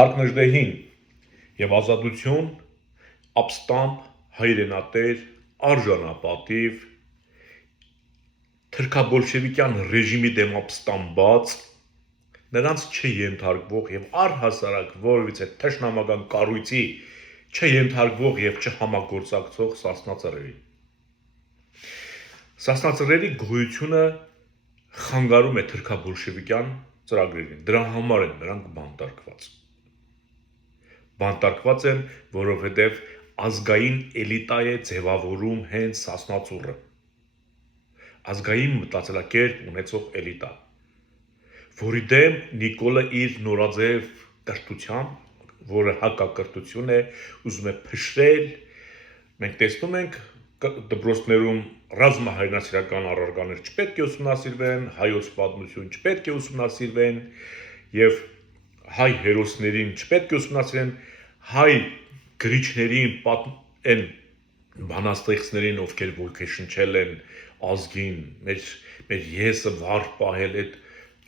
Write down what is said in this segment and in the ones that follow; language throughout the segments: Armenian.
Փառքնժդեհին եւ ազատություն, ապստամբ, հայրենատեր, արժանապատիվ, թրքաբոլշևիկյան ռեժիմի դեմ ապստամբած, նրանց չենթարկվող եւ առհասարակ որևիցե թշնամական կառույցի չենթարկվող եւ չհամագործակցող սասնածռերի։ Սասնածռերի գոյությունը խանգարում է թրքաբոլշևիկյան ծրագրերին, դրա համար են նրանք բանտարկված։ Բանտարկված են, որովհետև ազգային էլիտա է ձևավորում հենց սասնածուռը։ Ազգային մտածելակերպ ունեցող էլիտա, որի դեմ Նիկոլը իր նորաձև կրթությամբ, որը հակակրթություն է, ուզում է փշրել, մենք տեսնում ենք դպրոցներում ռազմահայրենասիրական առարկաներ չպետք է ուսումնասիրվեն, հայոց պատմություն չպետք է ուսումնասիրվեն եւ հայ հերոսներին չպետք է ուսումնասիրեն, հայ գրիչներին, այն բանաստեղծներին, ովքեր ոգեշնչել են ազգին, մեր եսը վառ պահել,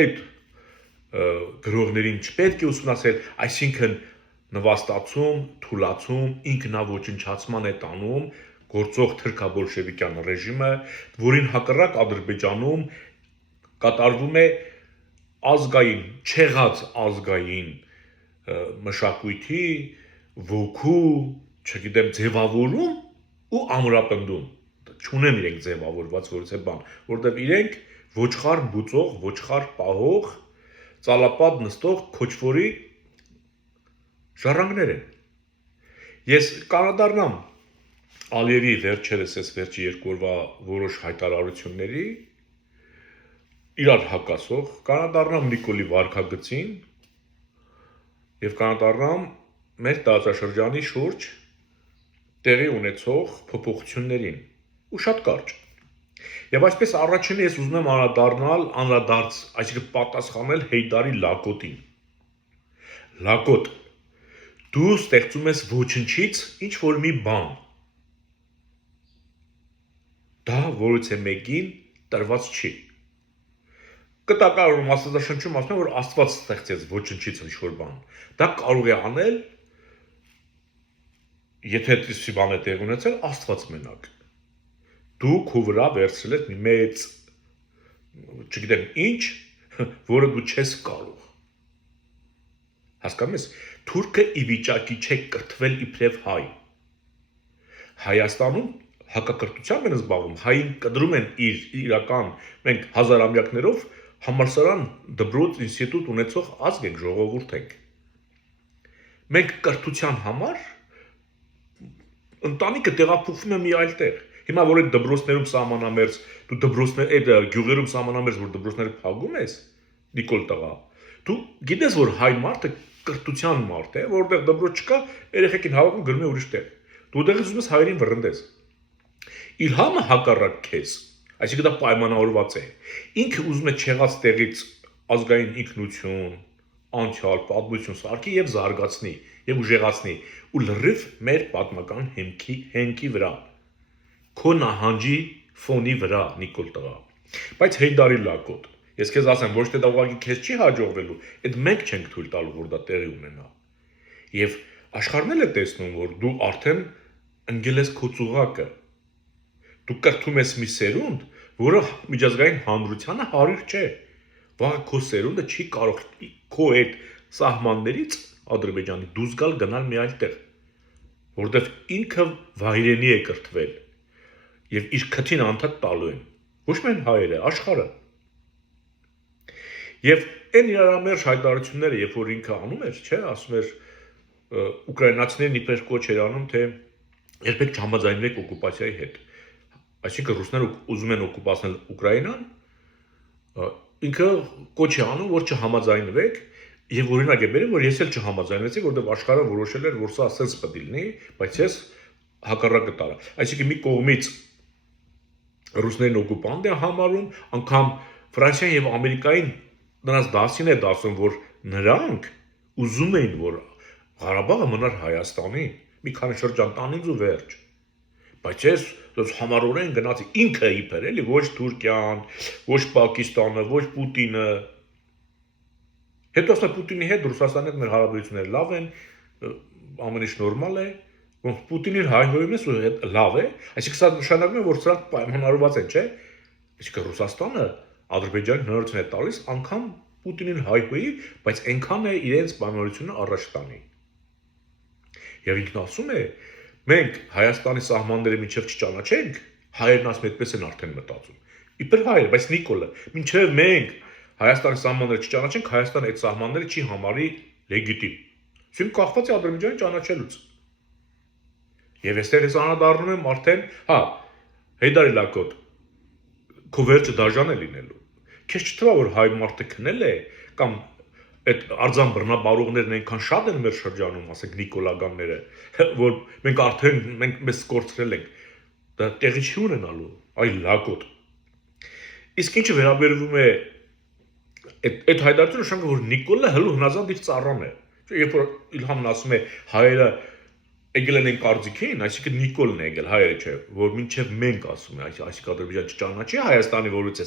այդ գրողներին չպետք է ուսումնասիրել, այսինքն նվաստացում, թուլացում, ինքնաոչնչացման է տանում գործող թրքաբոլշևիկյան ռեժիմը, որին հակառակ Ադրբեջանում կատարվում է ազգային, չեղած ազգային մշակույթի, ոգու, չգիտեմ, ձևավորում ու ամրապնդում, չունեն իրենք ձևավորված որևէ բան, որտեղ իրենք ոչխար բուծող, ոչխար պահող, ծալապատ նստող քոչվորի ժառանգներ են։ Ես կանադառնամ Ալիևի վերջերս այս վերջի 2 օրվա որոշ հայտարարությունների իրար հակասող, կանադառնամ Նիկոլի վարքագծին եւ կանադառնամ մեր տարածաշրջանի շուրջ տեղի ունեցող փոփոխություններին ու շատ կարճ։ Եվ այսպես առաջինը ես ուզում եմ անդրադարձ, այսինքն պատասխանել Հեյդարի լակոտին։ Լակոտ, դու ստեղծում ես ոչնչից ինչ որ մի բան։ Դա որևէ մեկին տրված չի։ Կտակարում Աստվածաշնչում ասում է, որ Աստված ստեղծեց ոչնչից ինչ որ բան։ Դա կարող է անել, եթե այդպիսի բան է տեղ ունեցել, Աստված մենակ։ Դու քո վրա վերցրել ես մի մեծ, չգիտեմ ինչ, որը դու չես կարող։ Հասկանում ես, թուրքը ի վիճակի չէ կրթվել իբրև հայ։ Հայաստանում հակակրթությամբ են զբաղվում, հային կտրում են իրական, մենք հազարամյակներով համալսարան, դպրոց, ինստիտուտ ունեցող ազգ ենք, ժողովուրդ ենք։ Մենք կրթության համար ընտանիքը տեղափոխվում է մի այլ տեղ։ Հիմա որ այդ դպրոցներում սահմանամերձ, դու այդ գյուղերում սահմանամերձ, որ դպրոցները փակում ես, Նիկոլ տղա, դու գիտես, որ հայ մարդը կրթության մարդ է, որտեղ դպրոց չկա, երեխեքին հավաքում գնում է ուրիշ տեղ։ Դու դեղից ուզում ես հայերին վռնդես։ Իլհամը հակառակ քեզ, այսինքն դա պայմանավորված է։ Ինքը ուզում է չեղած տեղից ազգային ինքնություն, անցյալ, պատմություն սարքի եւ զարգացնի եւ ուժեղացնի ու լրիվ մեր պատմական հենքի վրա, քո նահանջի ֆոնի վրա, Նիկոլ տղա։ Բայց Հեյդարի լակոտ, ես քեզ ասեմ, ոչ թե դա ուղղակի քեզ չի հաջողվելու, այդ մենք չենք թույլ տալու, որ դա տեղի ունենա։ Եվ աշխարհն էլ է տեսնում, որ դու արդեն ընկել ես քո ծուղակը։ Դու կրթում ես մի սերունդ, որը միջազգային հանրությանը հարիր չէ։ Վաղը քո սերունդը չի կարող քո այդ սահմաններից Ադրբեջանի դուրս գալ մի այլ տեղ, որտեղ ինքը վայրենի է կրթվել եւ իր քթին անդադ տալու են։ Ոչ միայն հայերը, աշխարհը։ Եվ այն իրարամերժ հայտարարությունները, երբ որ ինքը անում էր, չէ, ասում էր ուկրաինացիներն իբր կոչ էր անում, թե երբեք չհամաձայնվեք օկուպացիայի հետ։ Այսինքն ռուսները ուզում են օկուպացնել Ուկրաինան, ինքը կոչ է անում, որ չհամաձայնվեք, եւ օրինակ է բերում, որ ես էլ չհամաձայնվեցի, որովհետեւ աշխարհը որոշել էր, որ սա ասես պետք է լինի, բայց ես հակառակը տարա։ Այսինքն մի կողմից ռուսներին օկուպանտ է համարում, անգամ Ֆրանսիան եւ Ամերիկային նրանց դասին է դասում, որ նրանք ուզում էին, որ Ղարաբաղը մնար Հայաստանի, մի քանի շրջան տանից ու վերջ։ Բայց ես համառորեն գնացի ինքը իբր էլի, ոչ Թուրքիան, ոչ Պակիստանը, ոչ Պուտինը։ Հետո ասա Պուտինի հետ Ռուսաստանի հետ մեր հարաբերությունները լավ են, ամեն ինչ նորմալ է, ոնց Պուտինին հայհոյում ես ու լավ է, այսինքն սա նշանակում է, որ սրանք պայմանավորված են, չէ՞։ Այսինքն Ռուսաստանը Ադրբեջանին հնարավորություն է տալիս անգամ Պուտինին հայհոյի, բայց այնքան է իրենց պայմանավորությունը առաջ տանի։ Եվ ինքն ասում է, մենք Հայաստանի սահմանները մինչև չճանաչենք, հայերն ասում այդպես են արդեն մտածում։ Իբր հայեր, բայց Նիկոլը, մինչև մենք Հայաստանի սահմանները չճանաչենք, Հայաստանը այդ սահմանները չի համարի լեգիտիմ։ Սույն կախված է Ադրբեջանի ճանաչելուց։ Եվ այստեղ ես անդրադառնում եմ արդեն, Հեյդարի Լակոտ, քո վերջը դաժան է լինելու։ Քեզ չթվա որ հայ մարդը քնել է կամ այդ արձան բռնաբարողներն այնքան շատ են մեր շրջանում, ասենք նիկոլագանները, որ մենք մեզ կորցրել ենք, դա տեղի չի ունենալու, այ Լակոտ։ Իսկ ինչը վերաբերվում է այդ հայտարարությունը նշանակում որ Նիկոլը հլու հնազանդ իր ծառան է։ Երբ որ Իլհամն ասում է հայերը եկել են այն կարծիքին, այսինքն Նիկոլն է եկել, հայերը չէ, որ մինչև մենք ասում է, այսինքն Ադրբեջանը չճանաչի Հայաստանի որից է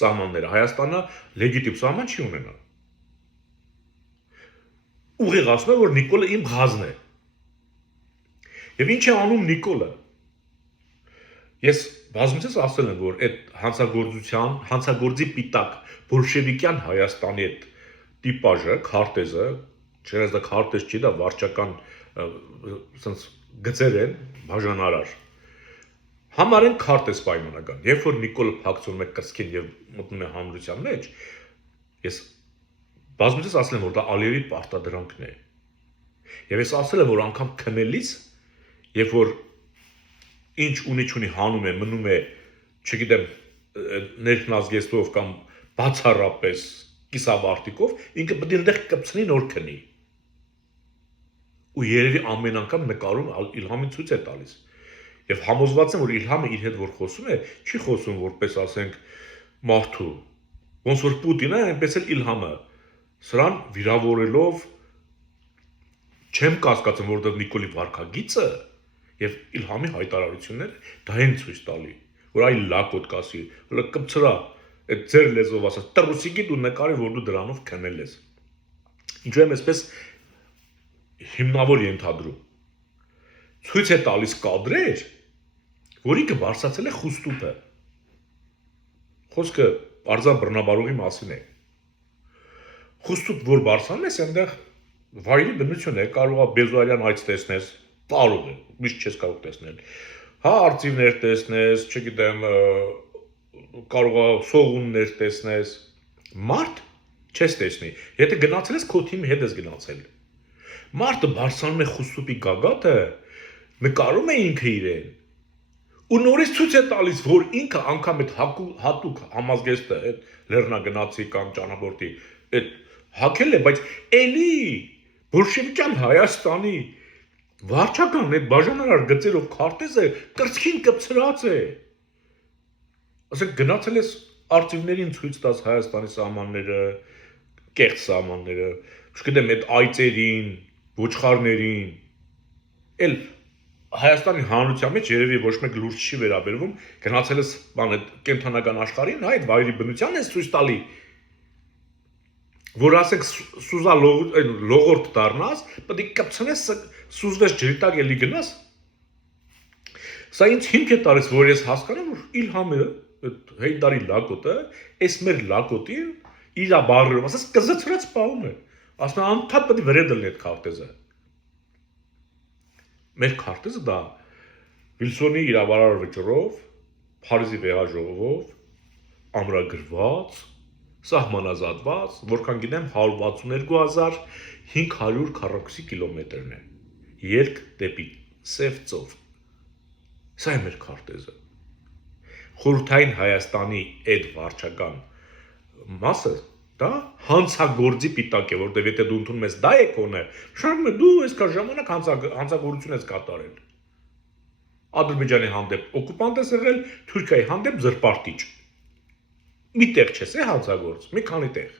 սահմանները, Հայաստանը լեգիտիմ սահման չի ունենա։ Ուղիղ ասում է, որ Նիկոլը իմ ղազն է։ Եվ ինչ է անում Նիկոլը։ Ես բազմիցս ասել եմ, որ այդ հանցագործի պիտակ բոլշևիկյան Հայաստանի այդ տիպաժը, քարտեզը, չնայած դա քարտեզ չի, դա վարչական սենց գծեր են, բաժանարար։ Համարեն քարտեզ պայմանական։ Երբ որ Նիկոլը փակցում է կրծքին եւ մտնում է հանրության մեջ, ես բազմիցս ասել եմ, որ դա Ալիևի պարտադրանքն է։ Եվ ես ասել եմ, որ անգամ քնելիս, երբ որ ինչ ունի հանում է, մնում է, չգիտեմ, ներքնազգեստով կամ բացառապես կիսավարտիկով, ինքը պետք է այնտեղ կպցնի նոր քնի։ Ու երևի ամեն անգամ նկարում Իլհամին ցույց է տալիս։ Եվ համոզված եմ, որ Իլհամը իր հետ որ խոսում է, չի խոսում որպես ասենք մարդու, ոնց որ Պուտինը, այնպես էլ Իլհամը, սրան վիրավորելով չեմ կասկածում, որ դա Նիկոլի վարքագիծը եւ Իլհամի հայտարարությունները դա են ցույց տալի, որ այ Լակոտ կասի, հələ կպցրա, այդ ձեր լեզվով ասած, տրուսիկի դու նկարի, որ դու դրանով քնել ես։ Ինչու եմ այսպես հիմնավոր ենթադրում։ Ցույց է տալիս կադրեր, որ ինքը բարձրացել է խուստուպը։ Խոսքը արձան բռնաբարողի մասին է։ Խուստուպ որ բարձրանում ես, այնտեղ վայրի բնություն է, կարող է Բեզոարյան այց տեսնես, կարող է, միշտ չես կարող տեսնել։ Արծիվներ տեսնես, չգիտեմ, կարող է սողուններ տեսնես, մարդ չես տեսնի։ Եթե գնացել ես, քո թիմի հետ ես գնացել։ Մարդը բարձրանում է խուստուպի գագաթը, նկարում է ինքը իրեն։ Ու նորից ցույց է տալիս, որ ինքը անգամ այդ հատուկ համազգեստը, այդ լեռնագնացի կամ ճանապարհորդի, այդ հակել է, բայց էլի բոլշևիկյան Հայաստանի վարչական այդ բաժանարար գծերով քարտեզը կրծքին կպցրած է։ Ասենք գնացել ես արծիվներին ցույց տաս Հայաստանի սահմանները, կեղծ սահմանները, չգիտեմ, այդ այծերին, ոչխարներին, էլ Հայաստանի հանրության մեջ երևի ոչ մեկ լուրջ չի վերաբերվում, գնացել ես այդ կենթանական աշխարհին, այդ վայրի բնության ես ցույց տալի, որ ասենք սուզա լողորդ դառնաս, պետք է կպցնես, սուզվես ջրի տակ էլի գնաս։ Սա ինձ հիմք է տալիս, որ ես հասկանում, որ Իլհամը, Հեյդարի Լակոտը, այս մեր Լակոտին իր բառերով ասած կզծրած սպառում է։ Ասում է անդադ պետք է վրե դլնի այդ քարտեզը։ Մեր քարտեզը դա Վիլսոնի իրավարար վճռով, Փարիզի վեհաժողովով, ամրագրված, սահմանազատված, որքան գիտեմ 162,500 քառակուսի կիլոմետրն է։ Երկ դեպի Սև ծով։ Սա է մեր քարտեզը։ Խորհրդային Հայաստանի այդ վարչական մասը դա հանցագործի պիտակ է, որտեղ եթե դու ընդունում ես դա է կոնը, շարունակում է դու այսքան ժամանակ հանցագործություն ես կատարել։ Ադրբեջանի հանդեպ օկուպանտ ես եղել, Թուրքիայի հանդեպ զրպարտիչ։ Մի տեղ չես հանցագործ, մի քանի տեղ։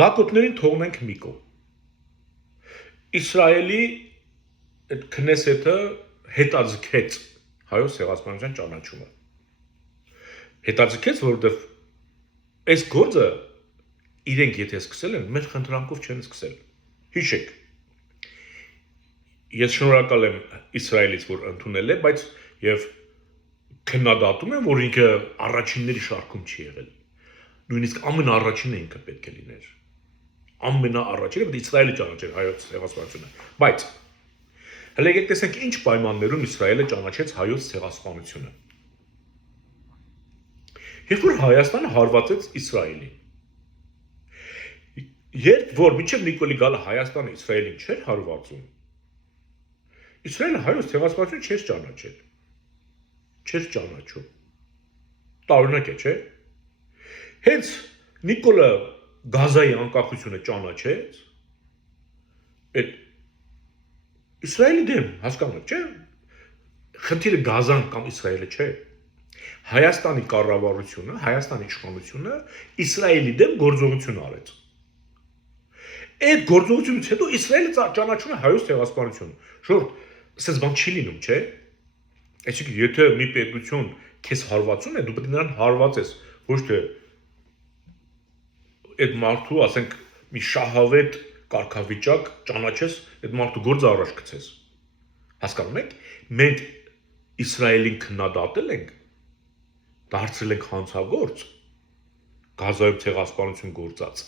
Լակոտներին թողնենք մի կողմ։ Իսրայելի այդ քնեսեթը հետաձգեց հայոց ցեղասպանության ճանաչումը։ Հետաձգեց, որովհետև այս գործը իրենք եթե սկսել են, մեր խնդրանքով չեն սկսել։ Հիշեք։ Ես շնորհակալ եմ Իսրայելից, որ ընդունել է, բայց եւ քննադատում եմ, որ ինքը առաջինների շարքում չի եղել։ Նույնիսկ ամենաառաջինը ինքը պետք է լիներ։ Ամենաառաջինը պետք է Իսրայելը ճանաչեր հայոց ցեղասպանությունը։ Բայց հələ եկեք տեսնենք ինչ պայմաններում Իսրայելը ճանաչեց հայոց ցեղասպանությունը։ Երբ որ Հայաստանը հարվածեց Իսրայելին։ Երբ որ մինչև Նիկոլի գալը Հայաստանը Իսրայելին չէր հարվածում, Իսրայելը հայոց ցեղասպանությունը չէր ճանաչել։ Չէր ճանաչում։ Տարօրինակ է, չէ՞։ Հենց Նիկոլը Գազայի անկախությունը ճանաչեց, այդ Իսրայելի դեմ հասկանալ, չէ՞։ Խնդիրը Գազան կամ Իսրայելը չէ։ Հայաստանի կառավարությունը, Հայաստանի իշխանությունը Իսրայելի դեմ գործողություն արեց։ Այդ գործողությունից հետո Իսրայելը ճանաչում է հայոց ցեղասպանությունը։ Շուրջ, ասես բան չի լինում, չէ՞։ Այսինքն, եթե մի պետություն քեզ հարվածում է, դու պետք է նրան հարվածես, ոչ թե այդ մարդու, ասենք, մի շահավետ կարգավիճակ ճանաչես, այդ մարդու գործը առաջ գցես։ Հասկանում եք, մենք Իսրայելին քննադատել ենք, դարձրել ենք հանցագործ, Գազայում ցեղասպանություն գործած։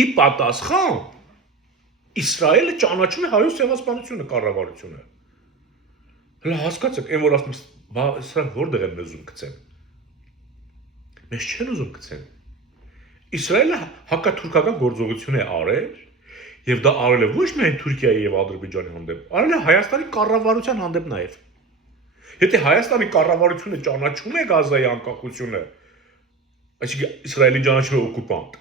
Ի պատասխան Իսրայելը ճանաչում է հայոց ցեղասպանությունը կառավարությունը։ Հələ հասկացեք, այն որ ասում սրանք որտեղ են ուզում գցեն։ Մեզ չեն ուզում գցեն։ Իսրայելը հակաթուրքական գործողություն է արել, եւ դա արել է ոչ միայն Թուրքիայի եւ Ադրբեջանի հանդեպ, արել է Հայաստանի կառավարության հանդեպ նաեւ։ Եթե Հայաստանի կառավարությունը ճանաչում է Գազայի անկախությունը, այսինքն Իսրայելին ճանաչում է օկուպանտ,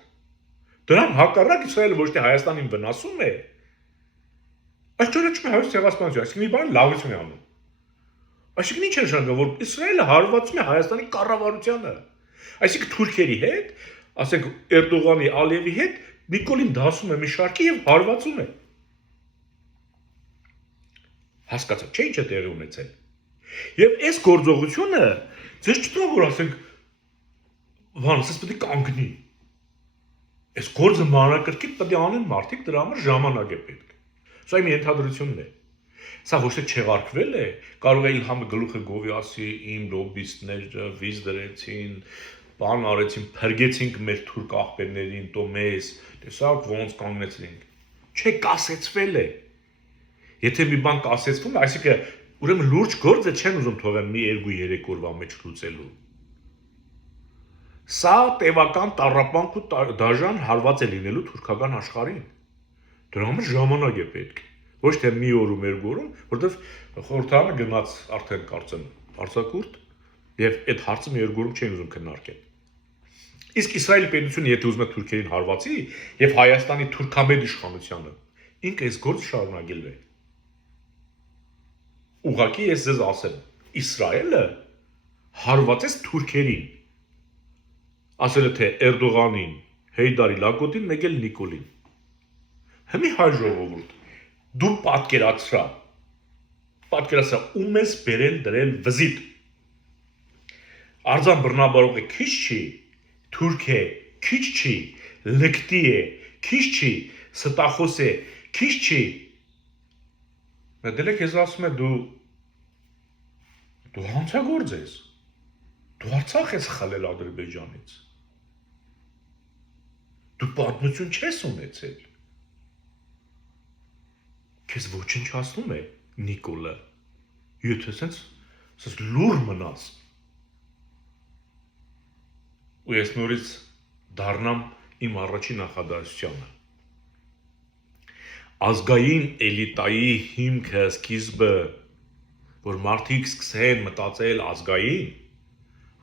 դրան հակառակ Իսրայելը ոչ թե Հայաստանին վնասում է, այս ճանաչում է հայոց ցեղասպանություն, այսինքն մի բան լավություն է անում։ Այսինքն ինչ է նշանակում, որ Իսրայելը հարվածում է Հայաստանի կառավարությանը, այսինքն թուրքերի հետ, ասենք Էրդողանի, Ալիևի հետ Նիկոլին դասում է մի շարքի եւ հարվածում է։ Հասկացա՞ք, չէ՞ ինչ է տեղի ունեցել։ Եվ այս գործողությունը ձեզ չթվում որ ասենք բան, ասես պետք է կանգնի։ Այս գործը մանրակրկիտ պետք է անեն մարդիկ, դրա համար ժամանակ է պետք։ Սա իմ ենթադրությունն է։ Սա ոչ թե չեղարկվել է, կարող է Իլհամը գլուխը գովի ասի, իմ լոբիստները վիզ դրեցին, բան արեցին, փրկեցինք մեր թուրք աղբերներին, տո մեզ, տեսակ ոնց կանգնեցինք։ Չէ, կասեցվել է։ Եթե մի բան կասեցվում է, այսինքն ուրեմն լուրջ գործը չեն ուզում թողեն մի 2-3 օրվա մեջ լուծելու։ Սա տևական տառապանք ու դաժան հարված է լինելու թուրքական աշխարհին։ Դրա համար ժամանակ է պետք։ Ոչ թե մի օր ու երկու օրում, որովհետև խորհրդարանը գնաց արդեն կարծեմ արձակուրդ եւ այդ հարցը մի երկու օրում չեն ուզում քննարկել։ Իսկ Իսրայելի պետությունը եթե ուզում է թուրքերին հարվածի եւ Հայաստանի թուրքամետ իշխանությանը, ինքը այս գործը շարունակել է։ Ուղղակի ես ձեզ ասեմ, Իսրայելը հարվածեց թուրքերին։ Ասել է թե Էրդողանին, Հեյդարի Լագոտին, մեկ էլ Նիկոլին։ Հիմի հայ ժողովուրդ, դու պատկերացրա, ում ես բերել դրել վզիտ։ Արձան բռնաբարող է քիչ չի, թուրք է քիչ չի, լկտի է քիչ չի, ստախոս է քիչ չի։ Դելեք ես ասում եմ դու հանցագործ ես, դու Արցախ ես խլել Ադրբեջանից, դու պատմություն չես ունեցել, քեզ ոչնչացնում է Նիկոլը, եթե սենց լուր մնաց, ու ես նորից դառնամ իմ առաջին նախադասությանը, ազգային էլիտայի հիմքը, սկիզբը, որ մարդիկ սկսեն մտածել ազգային,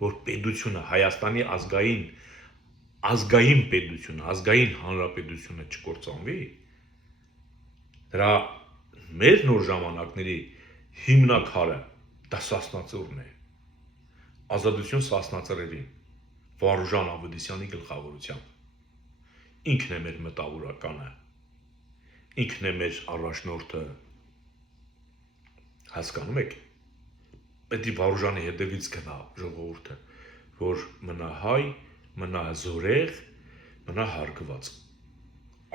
որ պետությունը, Հայաստանի ազգային պետությունը, ազգային հանրապետությունը չկործանվի, դրա մեր նոր ժամանակների հիմնակարը դա Սասնածորն է, Ազատություն Սասնածորին, Վարուժան Ավետիսյանի գլխավորությամբ, ինքն է մեր մտավորականը, ինքն է մեր առաջնորդը, հասկանում եք, պետք է Վարուժանի հետևից գնա ժողովուրդը, որ մնա հայ, մնա զորեղ, մնա հարգված,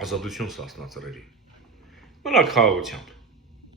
ազատություն սասնա ծրերի, մնա խաղաղությամբ,